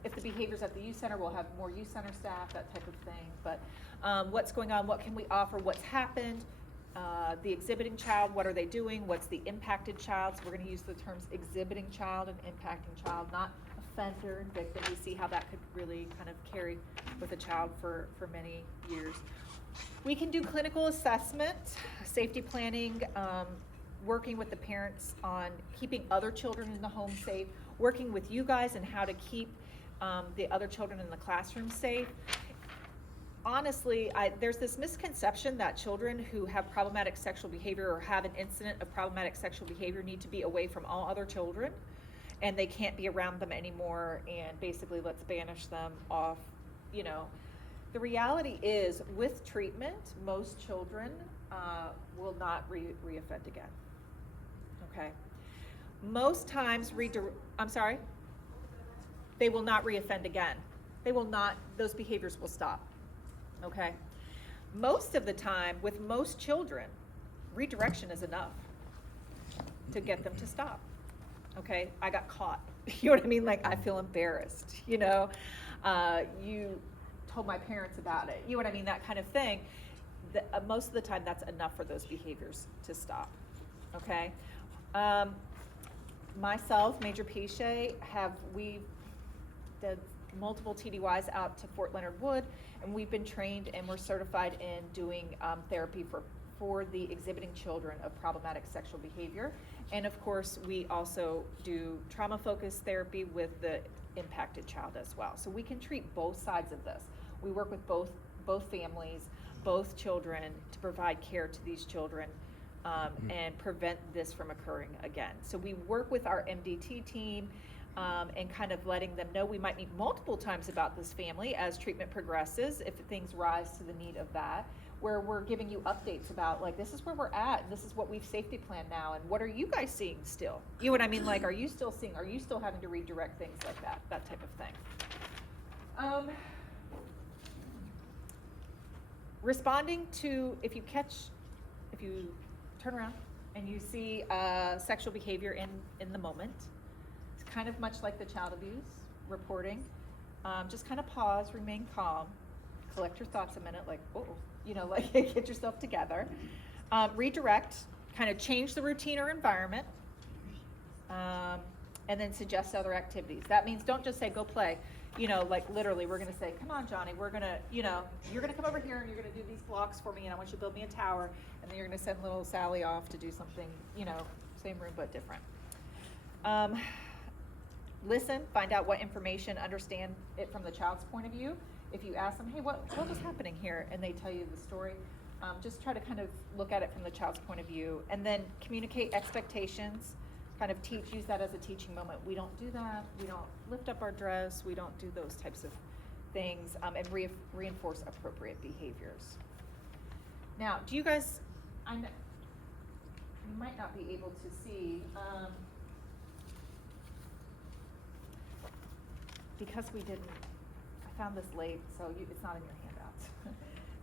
If the behaviors at the youth center, we'll have more youth center staff, that type of thing, but what's going on, what can we offer, what's happened, the exhibiting child, what are they doing, what's the impacted child, so we're gonna use the terms exhibiting child and impacting child, not offender and victim. We see how that could really kind of carry with a child for many years. We can do clinical assessment, safety planning, working with the parents on keeping other children in the home safe, working with you guys and how to keep the other children in the classroom safe. Honestly, there's this misconception that children who have problematic sexual behavior or have an incident of problematic sexual behavior need to be away from all other children, and they can't be around them anymore, and basically let's banish them off. The reality is, with treatment, most children will not reoffend again. Okay? Most times, they will not reoffend again. They will not, those behaviors will stop. Okay? Most of the time, with most children, redirection is enough to get them to stop. okay, I got caught. You know what I mean? Like, I feel embarrassed, you know? You told my parents about it, you know what I mean? That kind of thing. Most of the time, that's enough for those behaviors to stop, okay? Myself, Major Piche, we did multiple TDYs out to Fort Leonard Wood, and we've been trained and we're certified in doing therapy for the exhibiting children of problematic sexual behavior. And of course, we also do trauma-focused therapy with the impacted child as well. So we can treat both sides of this. We work with both families, both children, to provide care to these children and prevent this from occurring again. So we work with our MDT team and kind of letting them know we might meet multiple times about this family as treatment progresses, if things rise to the need of that, where we're giving you updates about, like, this is where we're at, and this is what we've safety planned now, and what are you guys seeing still? You know what I mean? Like, are you still seeing, are you still having to redirect things like that type of thing. Responding to, if you turn around and you see sexual behavior in the moment, it's kind of much like the child abuse reporting. Just kind of pause, remain calm, collect your thoughts a minute, like, oh, you know, like, get yourself together. Redirect, kind of change the routine or environment, and then suggest other activities. That means don't just say, go play. You know, like, literally, we're gonna say, come on, Johnny, we're gonna, you know, you're gonna come over here and you're gonna do these blocks for me, and I want you to build me a tower, and then you're gonna send little Sally off to do something, you know, same room but different. Listen, find out what information, understand it from the child's point of view. If you ask them, hey, what was happening here, and they tell you the story, just try to kind of look at it from the child's point of view, and then communicate expectations, kind of use that as a teaching moment. We don't do that, we don't lift up our dress, we don't do those types of things, and reinforce appropriate behaviors. Now, do you guys, you might not be able to see, because we didn't, I found this late, so it's not in your handouts.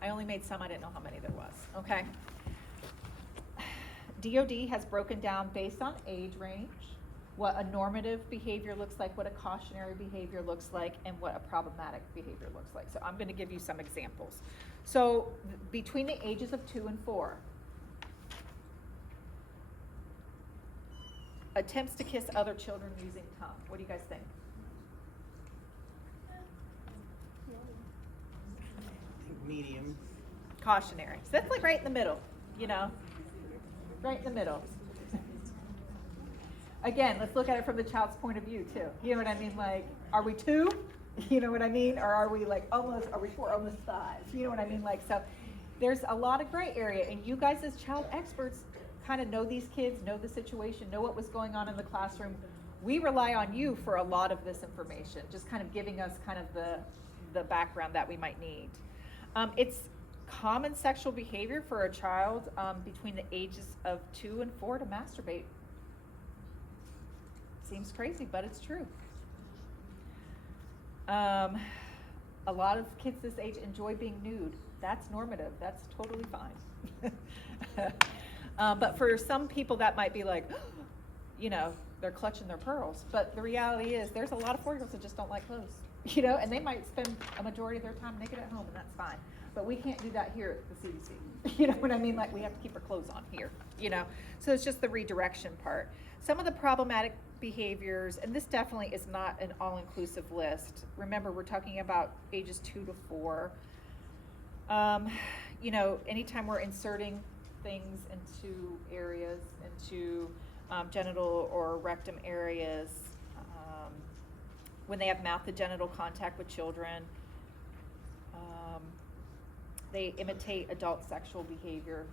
I only made some, I didn't know how many there was, okay? DOD has broken down based on age range, what a normative behavior looks like, what a cautionary behavior looks like, and what a problematic behavior looks like. So I'm gonna give you some examples. So between the ages of 2 and 4, attempts to kiss other children using tongue. What do you guys think? Medium. Cautionary. So that's like right in the middle, you know? Right in the middle. Again, let's look at it from the child's point of view too. You know what I mean? Like, are we 2? You know what I mean? Or are we like almost, are we 4, almost 5? You know what I mean? Like, so there's a lot of gray area, and you guys as child experts kind of know these kids, know the situation, know what was going on in the classroom. We rely on you for a lot of this information, just kind of giving us kind of the background that we might need. It's common sexual behavior for a child between the ages of 2 and 4 to masturbate. Seems crazy, but it's true. A lot of kids this age enjoy being nude. That's normative. That's totally fine. But for some people that might be like, you know, they're clutching their pearls. But the reality is there's a lot of 4-year-olds that just don't like clothes. You know, and they might spend a majority of their time naked at home, and that's fine. But we can't do that here at the CDC. You know what I mean? Like, we have to keep our clothes on here, you know? So it's just the redirection part. Some of the problematic behaviors, and this definitely is not an all-inclusive list. Remember, we're talking about ages 2 to 4. You know, anytime we're inserting things into areas, into genital or rectum areas, when they have mouth to genital contact with children, they imitate adult sexual behavior,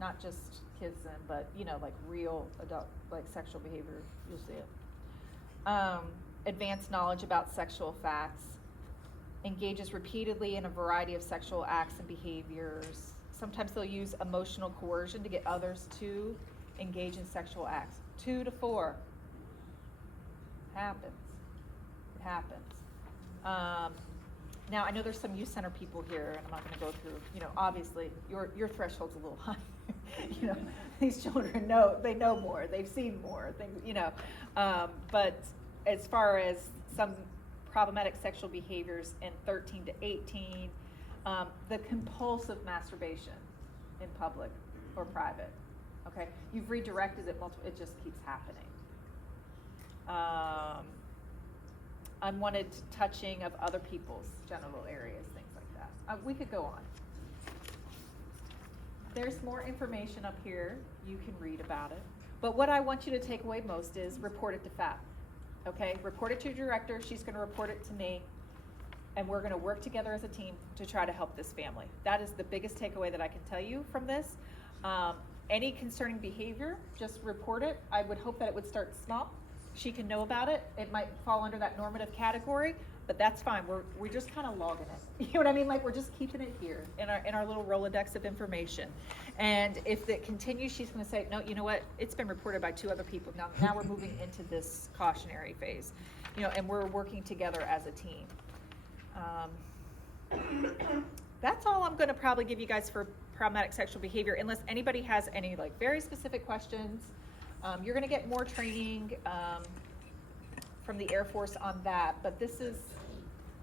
not just kiss them, but, you know, like real adult, like sexual behavior, you'll see it. Advanced knowledge about sexual facts, engages repeatedly in a variety of sexual acts and behaviors. Sometimes they'll use emotional coercion to get others to engage in sexual acts. 2 to 4. Happens. It happens. Now, I know there's some youth center people here, and I'm not going to go through, you know, obviously, your threshold's a little high. You know, these children know, they know more, they've seen more things, you know. But as far as some problematic sexual behaviors in 13 to 18, the compulsive masturbation in public or private, okay? You've redirected it multiple, it just keeps happening. Unwanted touching of other people's genital areas, things like that. We could go on. There's more information up here. You can read about it. But what I want you to take away most is report it to FAO. Okay? Report it to your director. She's going to report it to me. And we're going to work together as a team to try to help this family. That is the biggest takeaway that I can tell you from this. Any concerning behavior, just report it. I would hope that it would start small. She can know about it. It might fall under that normative category, but that's fine. We're just kind of logging it. You know what I mean? Like, we're just keeping it here in our little Rolodex of information. And if it continues, she's going to say, no, you know what? It's been reported by 2 other people. Now we're moving into this cautionary phase. You know, and we're working together as a team. That's all I'm going to probably give you guys for problematic sexual behavior, unless anybody has any like very specific questions. You're going to get more training from the Air Force on that, but this is,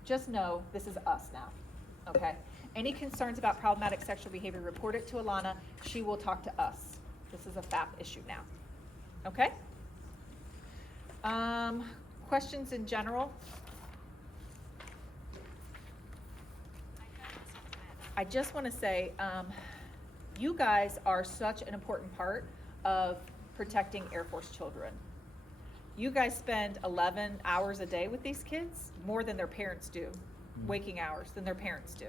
just know, this is us now, okay? Any concerns about problematic sexual behavior, report it to Alana. She will talk to us. This is a FAP issue now, okay? Questions in general? I just want to say, you guys are such an important part of protecting Air Force children. You guys spend 11 hours a day with these kids, more than their parents do, waking hours than their parents do.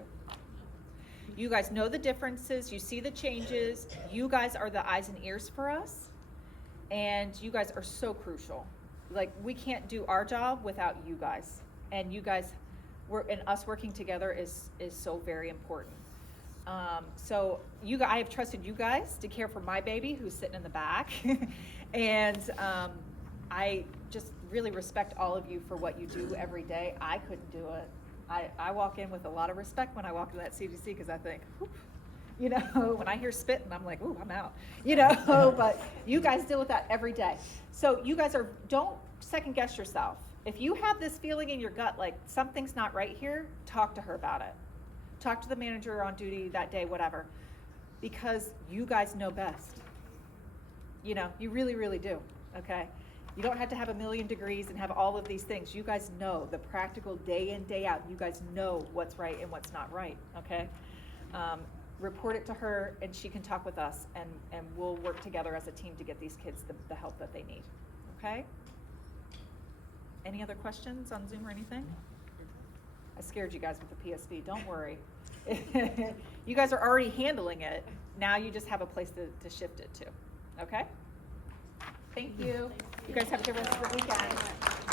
You guys know the differences, you see the changes, you guys are the eyes and ears for us, and you guys are so crucial. Like, we can't do our job without you guys, and you guys, and us working together is so very important. So I have trusted you guys to care for my baby who's sitting in the back. And I just really respect all of you for what you do every day. I couldn't do it. I walk in with a lot of respect when I walk into that CDC, because I think, whoop, you know, when I hear spitting, I'm like, ooh, I'm out, you know. But you guys deal with that every day. So you guys don't second guess yourself. If you have this feeling in your gut like something's not right here, talk to her about it. Talk to the manager on duty that day, whatever, because you guys know best. You know, you really, really do, okay? You don't have to have 1,000,000 degrees and have all of these things. You guys know the practical day in, day out. You guys know what's right and what's not right, okay? Report it to her, and she can talk with us, and we'll work together as a team to get these kids the help that they need, okay? Any other questions on Zoom or anything? I scared you guys with the PSV, don't worry. You guys are already handling it. Now you just have a place to shift it to, okay? Thank you. You guys have a good rest of the weekend.